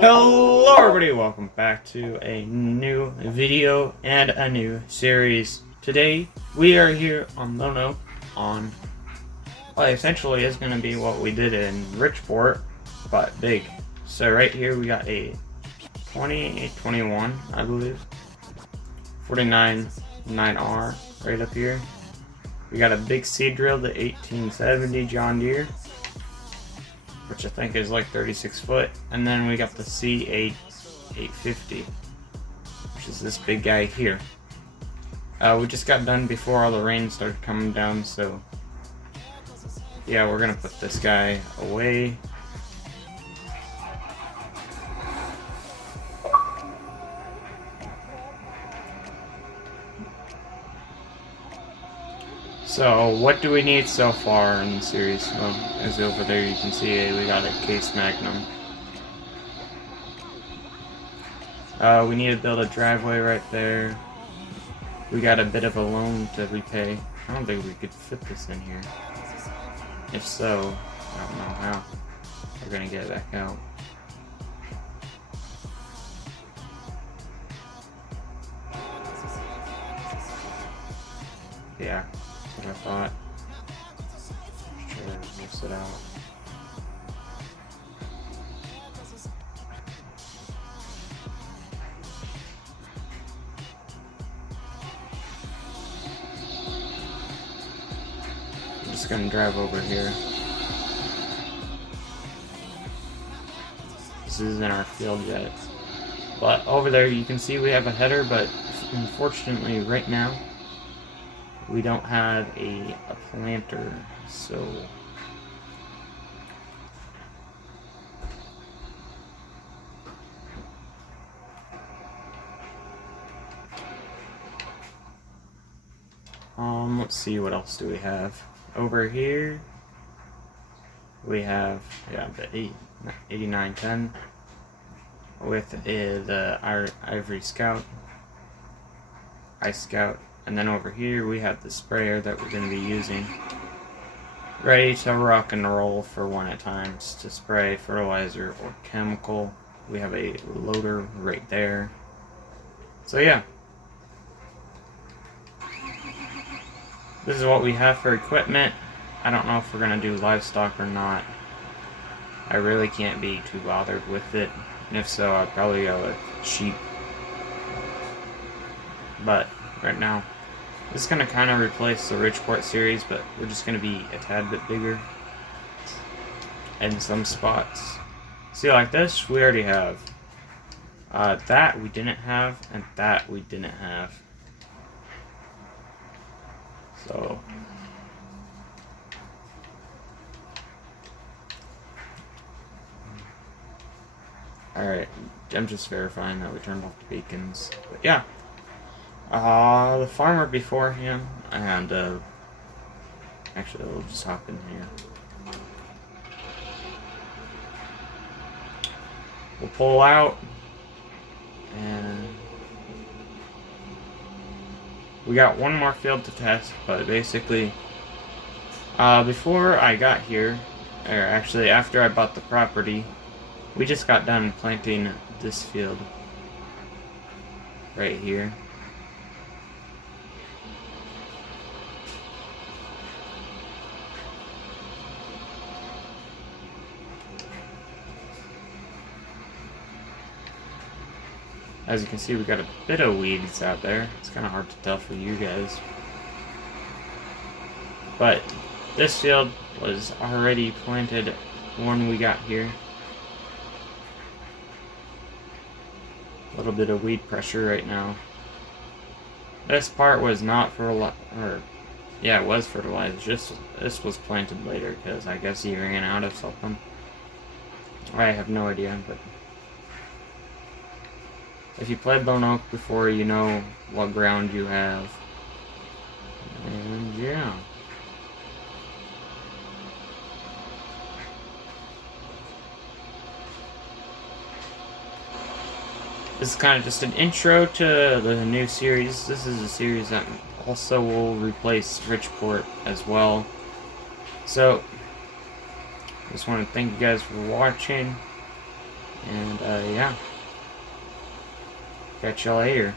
Hello everybody, welcome back to a new video and a new series. Today we are here on Lono on what essentially is going to be what we did in Richport, but big. So right here we got a 2021, I believe, 49 9R right up here. We got a big seed drill, the 1870 John Deere, which I think is like 36 foot, and then we got the C850, which is this big guy here. We just got done before all the rain started coming down, so yeah, we're gonna put this guy away. So what do we need so far in the series? Well, as over there you can see, we got a case magnum. We need to build a driveway right there. We got a bit of a loan to repay. I don't think we could fit this in here. If so, I don't know how we're gonna get it back out. Yeah. What I thought. Try to mix it out. I'm just gonna drive over here. This isn't our field yet. But over there you can see we have a header, but unfortunately right now we don't have a planter, so let's see, what else do we have over here? We have the 8910 with the Ivory Scout, Ice Scout. And then over here we have the sprayer that we're going to be using, ready to rock and roll for when at times to spray fertilizer or chemical. We have a loader right there. So yeah, this is what we have for equipment. I don't know if we're going to do livestock or not. I really can't be too bothered with it, and if so, I'd probably go with sheep. But right now, this is going to kind of replace the Richport series, but we're just going to be a tad bit bigger in some spots. See, like this, we already have. That we didn't have, and that we didn't have. So, alright, I'm just verifying that we turned off the beacons. But yeah. The farmer before him, and actually we'll just hop in here. We'll pull out, and we got one more field to test, but basically, before I got here, or actually after I bought the property, we just got done planting this field right here. As you can see, we got a bit of weeds out there. It's kind of hard to tell for you guys. But this field was already planted when we got here. A little bit of weed pressure right now. This part was not fertilized, or yeah, it was fertilized. Just this was planted later because I guess he ran out of something. I have no idea, but if you played Lone Oak before, you know what ground you have. And yeah. This is kind of just an intro to the new series. This is a series that also will replace Richport as well. So, just want to thank you guys for watching. And yeah. Catch y'all later.